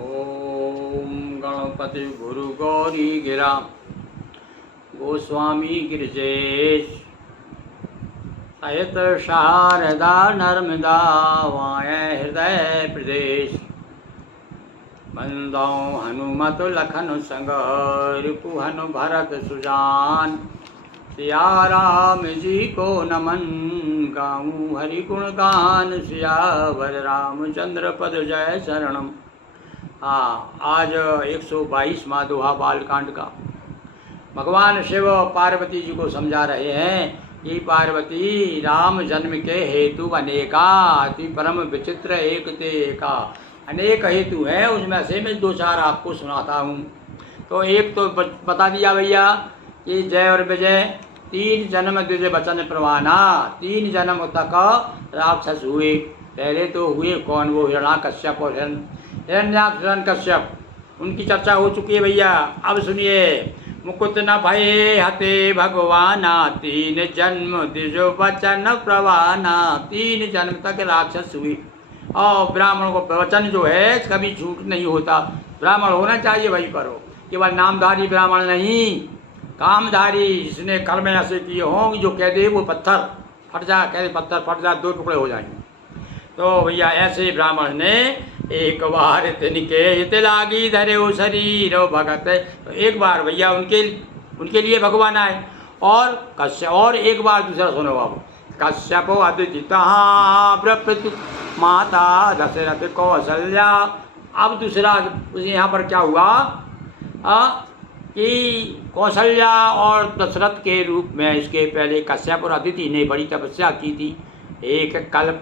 ओम गणपति गुरु गौरी गिरा गोस्वामी गिरिजेश सहित शारदा नर्मदा वाय हृदय प्रदेश बंदौ हनुमत लखन संग रिपुहन भरत सुजान सिया राम जी को नमन गाऊं हरि गुण गान सियावर रामचंद्र पद जय शरणम। हाँ, आज 122वां दोहा बालकांड का भगवान शिव पार्वती जी को समझा रहे हैं कि पार्वती राम जन्म के हेतु अनेका अति परम विचित्र एक ते एका अनेक हेतु हैं, उसमें से मैं दो चार आपको सुनाता हूँ। तो एक तो बता दिया भैया कि जय और विजय 3 जन्म द्विज वचन प्रवाना, 3 जन्म तक राक्षस हुए। पहले तो हुए कौन, वो हिरण्याकश्यप और हिरण्यकश्यप, उनकी चर्चा हो चुकी है भैया। अब सुनिए, मुकुट न भये हते भगवाना 3 जन्म द्विज वचन प्रवाना, 3 जन्म तक राक्षस हुए। और ब्राह्मण को वचन जो है कभी झूठ नहीं होता, ब्राह्मण होना चाहिए वही करो, केवल नामधारी ब्राह्मण नहीं, कामधारी जिसने कर्म ऐसे किए हों जो कह दे वो पत्थर फट जा, कह दे पत्थर फट जा 2 टुकड़े हो जाएंगे। तो भैया ऐसे ब्राह्मण ने एक बार तिनके हित लागी धरे ओ शरीर भगत, तो एक बार भैया उनके लिए भगवान आए। और कश्यप, और एक बार दूसरा सुनो बाबू, कश्यप अद्विता प्रपृति माता दशरथ कौशल्या। अब दूसरा यहाँ पर क्या हुआ कि कौशल्या और दशरथ के रूप में इसके पहले कश्यप और अदिति ने बड़ी तपस्या की थी। एक कल्प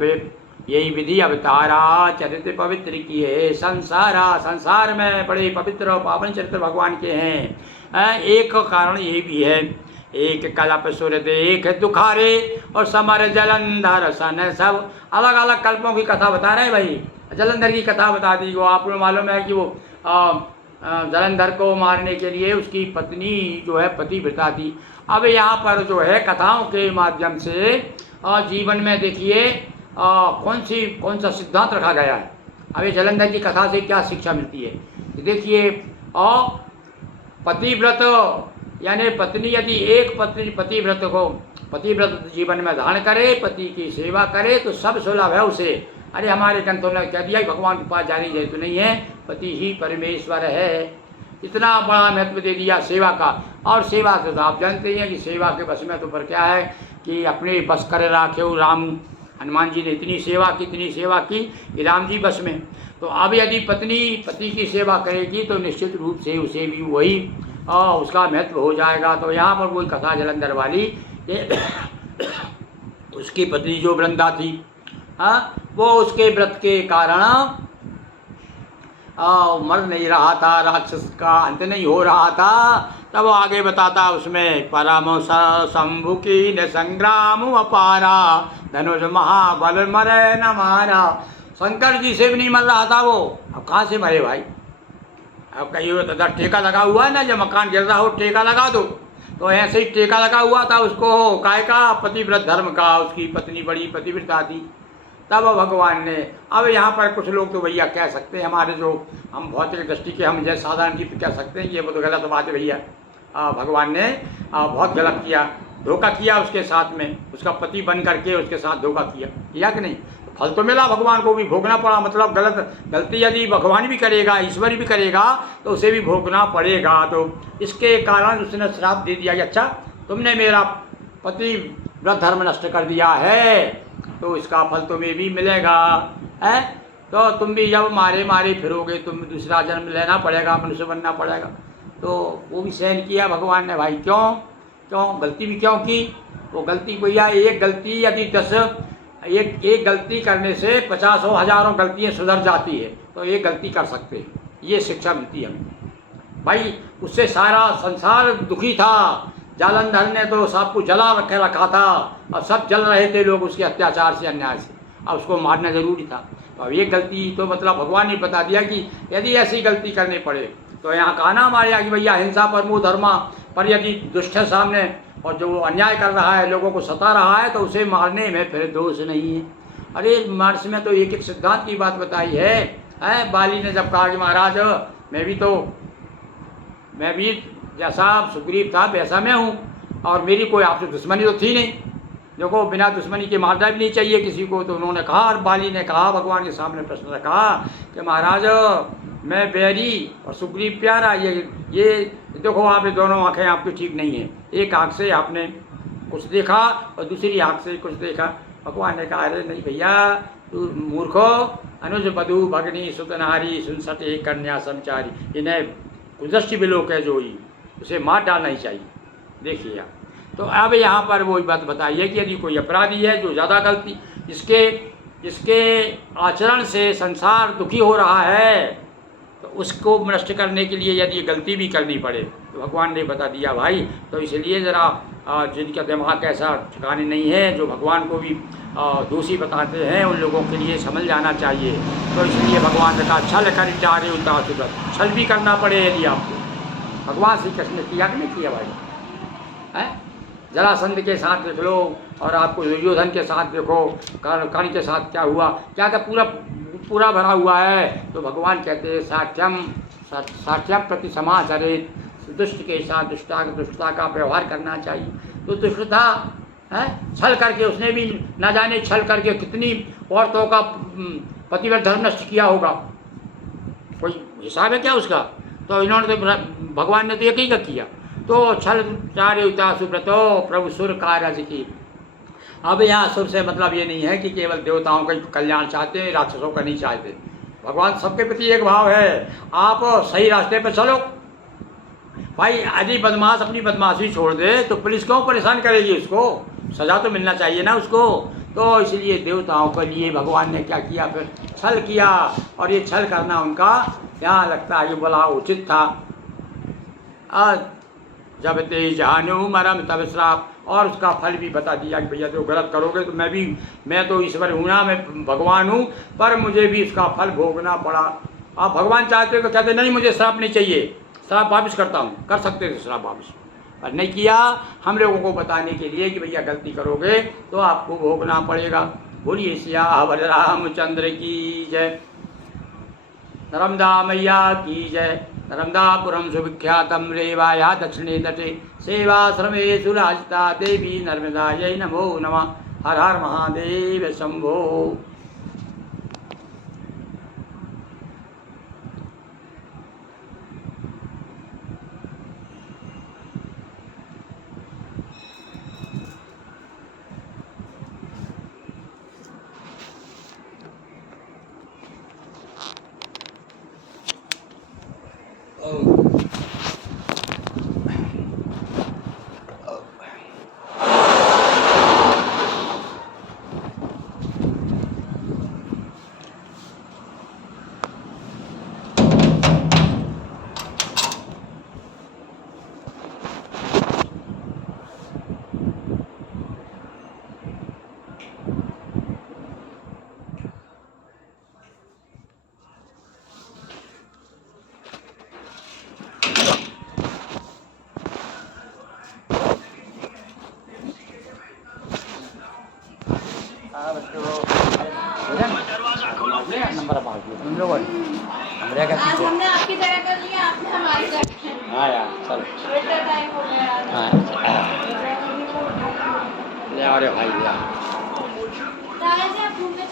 यही विधि अवतारा चरित्र पवित्र किए संसारा, संसार में बड़े पवित्र और पावन चरित्र भगवान के हैं। एक कारण ये भी है, एक कल्प सूर्य देख दुखारे और समर जलंधर सन, सब अलग अलग कल्पों की कथा बता रहे हैं भाई। जलंधर की कथा बता दी, वो आपको मालूम है कि वो जलंधर को मारने के लिए उसकी पत्नी जो है पतिव्रता थी। अब यहाँ पर जो है कथाओं के माध्यम से जीवन में देखिए कौन सा सिद्धांत रखा गया है। अब ये जलंधर की कथा से क्या शिक्षा मिलती है, देखिए पतिव्रत यानी पत्नी, यदि एक पत्नी पतिव्रत जीवन में धारण करे, पति की सेवा करे तो सब सुलभ है उसे। अरे हमारे ग्रंथों ने कह दिया भगवान के पास जाने जाए तो नहीं है, पति ही परमेश्वर है, इतना बड़ा महत्व दे दिया सेवा का। और सेवा से तो आप जानते हैं कि सेवा के बस में तो पर क्या है कि अपने बस कर राखे राम, हनुमान जी ने इतनी सेवा की कि राम जी बस में। तो अब यदि पत्नी पति की सेवा करेगी तो निश्चित रूप से उसे भी वही उसका महत्व हो जाएगा। तो यहाँ पर वही कथा जलंधर वाली उसकी पत्नी जो वृंदा थी, वो उसके व्रत के कारण मर नहीं रहा था, राक्षस का अंत नहीं हो रहा था। तब आगे बताता उसमें परम शंभु की न संग्राम अपारा धनुष महाबल मरे न मारा। शंकर जी से भी नहीं मर रहा था वो, अब कहाँ से मरे भाई। अब कहीं टेका लगा हुआ है ना, जब मकान गिर रहा हो टेका लगा दो, तो ऐसे ही टेका लगा हुआ था उसको काय का, पतिव्रत धर्म का। उसकी पत्नी बड़ी पतिव्रता थी। तब भगवान ने, अब यहाँ पर कुछ लोग तो भैया कह सकते हैं, हमारे जो हम भौतिक दृष्टि के हम जैसे साधारण जीव कह सकते हैं ये वो तो गलत बात है भैया। भगवान ने बहुत गलत किया, धोखा किया उसके साथ में, उसका पति बन करके उसके साथ धोखा किया कि नहीं। फल तो मिला, भगवान को भी भोगना पड़ा, मतलब गलती यदि भगवान भी करेगा, ईश्वर भी करेगा तो उसे भी भोगना पड़ेगा। तो इसके कारण उसने श्राप दे दिया कि अच्छा तुमने मेरा पतिव्रत धर्म नष्ट कर दिया है तो इसका फल तुम्हें भी मिलेगा है। तो तुम भी जब मारे फिरोगे तुम दूसरा जन्म लेना पड़ेगा, मनुष्य बनना पड़ेगा। तो वो भी सहन किया भगवान ने भाई। क्यों गलती भी क्यों की, वो गलती भैया एक गलती यदि 10 एक गलती करने से 50 हजारों गलतियाँ सुधर जाती है, तो एक गलती कर सकते हैं, ये शिक्षा मिलती है हमें भाई। उससे सारा संसार दुखी था, जालंधर ने तो सबको जला रखा था और सब जल रहे थे लोग उसके अत्याचार से, अन्याय से। अब उसको मारना जरूरी था। तो अब ये गलती तो मतलब भगवान ने बता दिया कि यदि ऐसी गलती करनी पड़े तो यहाँ कहा ना हमारे यहाँ कि भैया हिंसा परमो धर्मा, पर यदि दुष्ट है सामने और जो अन्याय कर रहा है, लोगों को सता रहा है, तो उसे मारने में फिर दोष नहीं है। अरे मार्स में तो एक सिद्धांत की बात बताई है है। बाली ने जब कहा कि महाराज मैं भी जैसा सुग्रीव था वैसा मैं हूँ और मेरी कोई आपसे दुश्मनी तो थी नहीं, देखो बिना दुश्मनी के मारना भी नहीं चाहिए किसी को। तो उन्होंने कहा और बाली ने कहा भगवान के सामने प्रश्न रखा कि महाराज मैं बैरी और सुग्रीव प्यारा, ये देखो आप ये दोनों आँखें आपकी ठीक नहीं है, एक आँख से आपने कुछ देखा और दूसरी आँख से कुछ देखा। भगवान ने कहा अरे नहीं भैया तू मूर्खो, अनुज बधु भगनी सुतनारी सुनसटे कन्या संचारी, इन्हें कुदृष्टि विलोक है जो ही उसे मार डालना ही चाहिए। देखिए आप, तो अब यहाँ पर वही बात बताइए कि यदि कोई अपराधी है जो ज़्यादा गलती इसके आचरण से संसार दुखी हो रहा है, तो उसको नष्ट करने के लिए यदि गलती भी करनी पड़े तो भगवान ने बता दिया भाई। तो इसलिए ज़रा जिनका दिमाग ऐसा ठिकाने नहीं है, जो भगवान को भी दोषी बताते हैं, उन लोगों के लिए समझ जाना चाहिए। तो इसलिए भगवान ने कहा छल कर डारे उतार सुब्रत, छल भी करना पड़े यदि आपको। भगवान श्री कृष्ण ने किया कि नहीं किया भाई? हैं जरासंध के साथ देख लो और आपको दुर्योधन के साथ देखो, कर्ण के साथ क्या हुआ, क्या पूरा भरा हुआ है। तो भगवान कहते हैं साठ्यम प्रति समाचरित, दुष्ट के साथ दुष्टता का व्यवहार करना चाहिए। तो दुष्टता है छल करके, उसने भी न जाने छल करके कितनी औरतों का पतिव्रत धर्म नष्ट किया होगा, कोई हिसाब है क्या उसका? तो इन्होंने तो भगवान ने तो एक ही का किया। तो छल चार्युता सुब्रतो प्रभु सुर कारज की। अब यहाँ सुर से मतलब ये नहीं है कि केवल देवताओं का कल्याण चाहते हैं, राक्षसों का नहीं चाहते। भगवान सबके प्रति एक भाव है, आप सही रास्ते पर चलो। भाई यदि बदमाश अपनी बदमाशी छोड़ दे तो पुलिस क्यों परेशान करेगी उसको, सजा तो मिलना चाहिए ना उसको। तो इसलिए देवताओं के लिए भगवान ने क्या किया, फिर छल किया। और ये छल करना उनका यहाँ लगता है ये बड़ा उचित था। आज जब ते जानो मरम तब श्राप, और उसका फल भी बता दिया कि भैया जो गलत करोगे तो मैं तो ईश्वर हूँ ना, मैं भगवान हूँ, पर मुझे भी इसका फल भोगना पड़ा। आप भगवान चाहते हो तो कहते नहीं मुझे श्राप नहीं चाहिए, श्राप वापस करता हूँ, कर सकते थे श्राप वापस, पर नहीं किया। हम लोगों को बताने के लिए कि भैया गलती करोगे तो आपको भोगना पड़ेगा। बोलिए सियावर रामचंद्र की जय, नर्मदा मैया की जय। नर्मदापुरम सुविख्यातम रेवाया दक्षिणे तटे, सेवाश्रमे सुराजिता देवी नर्मदायै नमो नमः। हर हर महादेव शंभो। आज हमने आपकी जगह कर लिया, आपने हमारी जगह। हाँ यार चलो, बेटा टाइम हो गया। ले आ रहे भाई ले आ। राजा घूमने